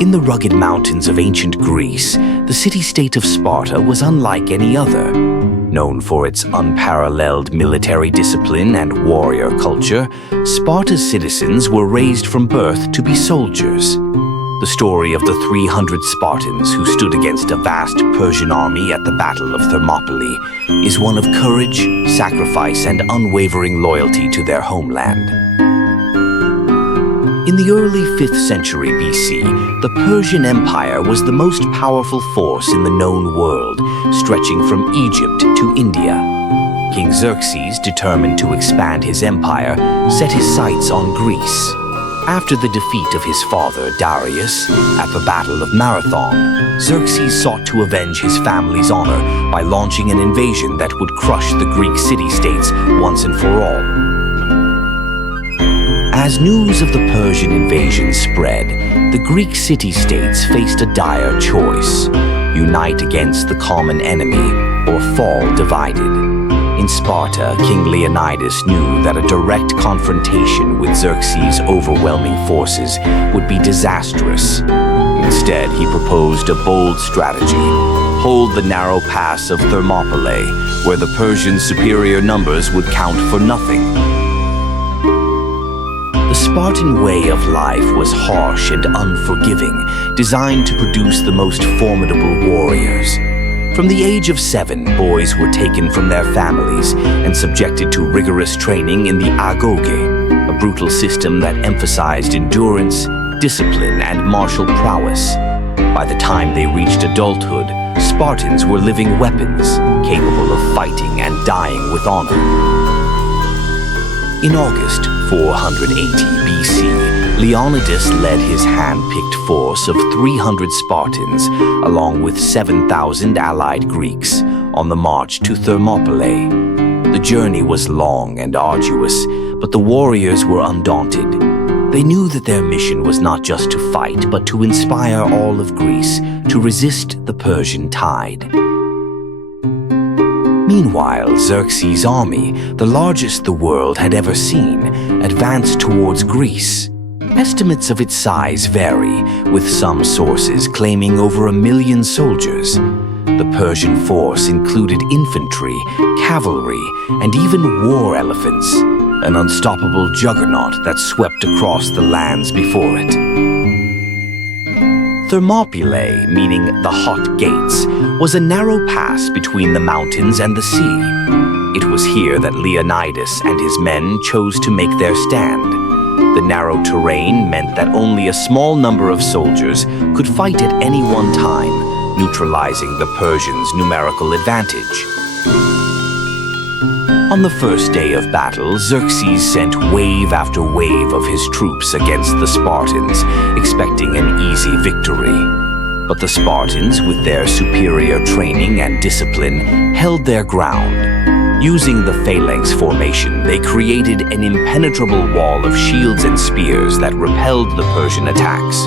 In the rugged mountains of ancient Greece, the city-state of Sparta was unlike any other. Known for its unparalleled military discipline and warrior culture, Sparta's citizens were raised from birth to be soldiers. The story of the 300 Spartans who stood against a vast Persian army at the Battle of Thermopylae is one of courage, sacrifice, and unwavering loyalty to their homeland. In the early 5th century BC, the Persian Empire was the most powerful force in the known world, stretching from Egypt to India. King Xerxes, determined to expand his empire, set his sights on Greece. After the defeat of his father, Darius, at the Battle of Marathon, Xerxes sought to avenge his family's honor by launching an invasion that would crush the Greek city-states once and for all. As news of the Persian invasion spread, the Greek city-states faced a dire choice: unite against the common enemy or fall divided. In Sparta, King Leonidas knew that a direct confrontation with Xerxes' overwhelming forces would be disastrous. Instead, he proposed a bold strategy: hold the narrow pass of Thermopylae, where the Persians' superior numbers would count for nothing. The Spartan way of life was harsh and unforgiving, designed to produce the most formidable warriors. From the age of 7, boys were taken from their families and subjected to rigorous training in the agoge, a brutal system that emphasized endurance, discipline, and martial prowess. By the time they reached adulthood, Spartans were living weapons, capable of fighting and dying with honor. In August 480 BC, Leonidas led his hand-picked force of 300 Spartans, along with 7,000 allied Greeks, on the march to Thermopylae. The journey was long and arduous, but the warriors were undaunted. They knew that their mission was not just to fight, but to inspire all of Greece to resist the Persian tide. Meanwhile, Xerxes' army, the largest the world had ever seen, advanced towards Greece. Estimates of its size vary, with some sources claiming over 1 million soldiers. The Persian force included infantry, cavalry, and even war elephants, an unstoppable juggernaut that swept across the lands before it. Thermopylae, meaning the hot gates, was a narrow pass between the mountains and the sea. It was here that Leonidas and his men chose to make their stand. The narrow terrain meant that only a small number of soldiers could fight at any one time, neutralizing the Persians' numerical advantage. On the first day of battle, Xerxes sent wave after wave of his troops against the Spartans, expecting an easy victory. But the Spartans, with their superior training and discipline, held their ground. Using the Phalanx formation, they created an impenetrable wall of shields and spears that repelled the Persian attacks.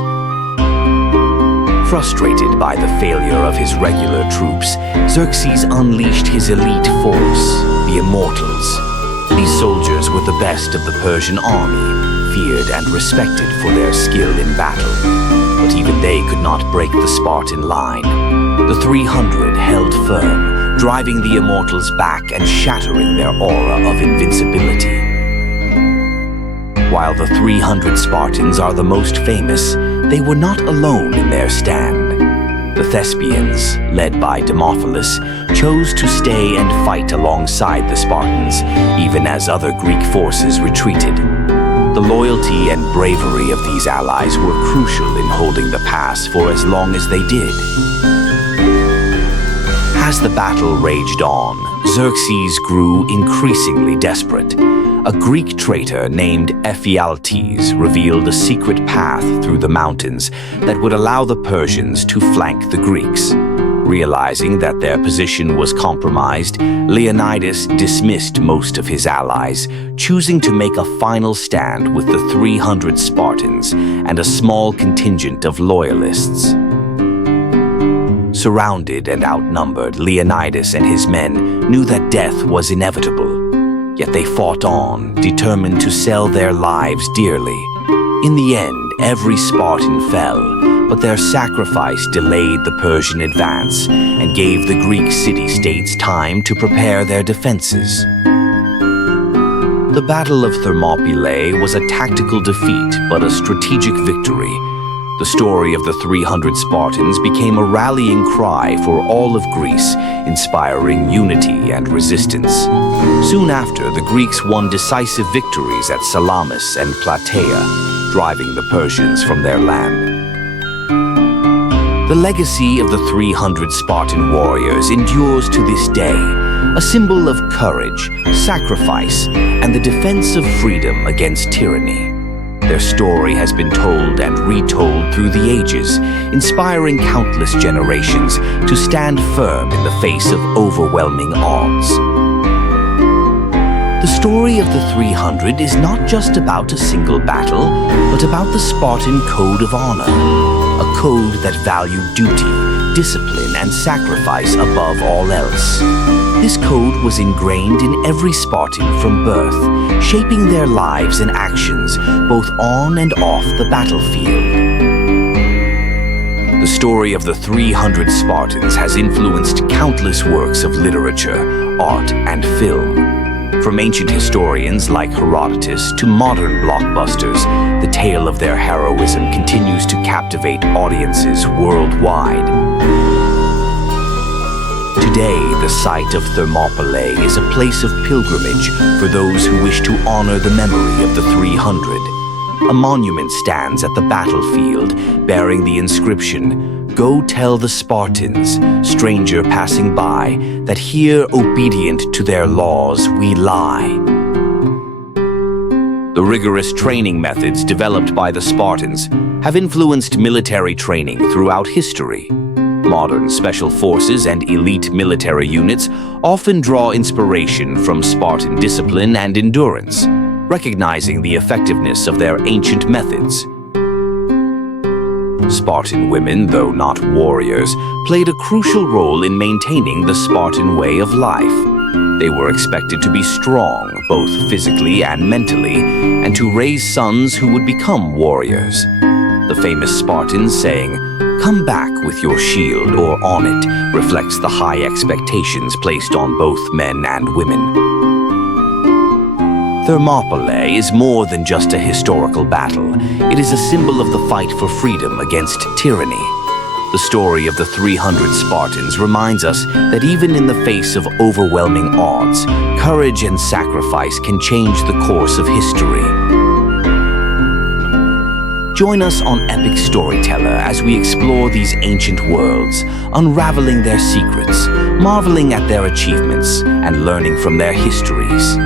Frustrated by the failure of his regular troops, Xerxes unleashed his elite force, the Immortals. These soldiers were the best of the Persian army, feared and respected for their skill in battle. But even they could not break the Spartan line. The 300 held firm, driving the Immortals back and shattering their aura of invincibility. While the 300 Spartans are the most famous, they were not alone in their stand. The Thespians, led by Demophiles, chose to stay and fight alongside the Spartans, even as other Greek forces retreated. The loyalty and bravery of these allies were crucial in holding the pass for as long as they did. As the battle raged on, Xerxes grew increasingly desperate. A Greek traitor named Ephialtes revealed a secret path through the mountains that would allow the Persians to flank the Greeks. Realizing that their position was compromised, Leonidas dismissed most of his allies, choosing to make a final stand with the 300 Spartans and a small contingent of loyalists. Surrounded and outnumbered, Leonidas and his men knew that death was inevitable. Yet they fought on, determined to sell their lives dearly. In the end, every Spartan fell, but their sacrifice delayed the Persian advance and gave the Greek city-states time to prepare their defenses. The Battle of Thermopylae was a tactical defeat, but a strategic victory. The story of the 300 Spartans became a rallying cry for all of Greece, inspiring unity and resistance. Soon after, the Greeks won decisive victories at Salamis and Plataea, driving the Persians from their land. The legacy of the 300 Spartan warriors endures to this day, a symbol of courage, sacrifice, and the defense of freedom against tyranny. Their story has been told and retold through the ages, inspiring countless generations to stand firm in the face of overwhelming odds. The story of the 300 is not just about a single battle, but about the Spartan Code of Honor, a code that valued duty, discipline, and sacrifice above all else. This code was ingrained in every Spartan from birth, shaping their lives and actions both on and off the battlefield. The story of the 300 Spartans has influenced countless works of literature, art, and film. From ancient historians like Herodotus to modern blockbusters, the tale of their heroism continues to captivate audiences worldwide. Today, the site of Thermopylae is a place of pilgrimage for those who wish to honor the memory of the 300. A monument stands at the battlefield, bearing the inscription, "Go tell the Spartans, stranger passing by, that here obedient to their laws we lie." The rigorous training methods developed by the Spartans have influenced military training throughout history. Modern special forces and elite military units often draw inspiration from Spartan discipline and endurance, recognizing the effectiveness of their ancient methods. Spartan women, though not warriors, played a crucial role in maintaining the Spartan way of life. They were expected to be strong, both physically and mentally, and to raise sons who would become warriors. The famous Spartans saying, "Come back with your shield or on it," reflects the high expectations placed on both men and women. Thermopylae is more than just a historical battle. It is a symbol of the fight for freedom against tyranny. The story of the 300 Spartans reminds us that even in the face of overwhelming odds, courage and sacrifice can change the course of history. Join us on Epic Storyteller as we explore these ancient worlds, unraveling their secrets, marveling at their achievements, and learning from their histories.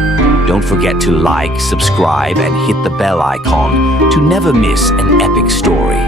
Don't forget to like, subscribe, and hit the bell icon to never miss an epic story.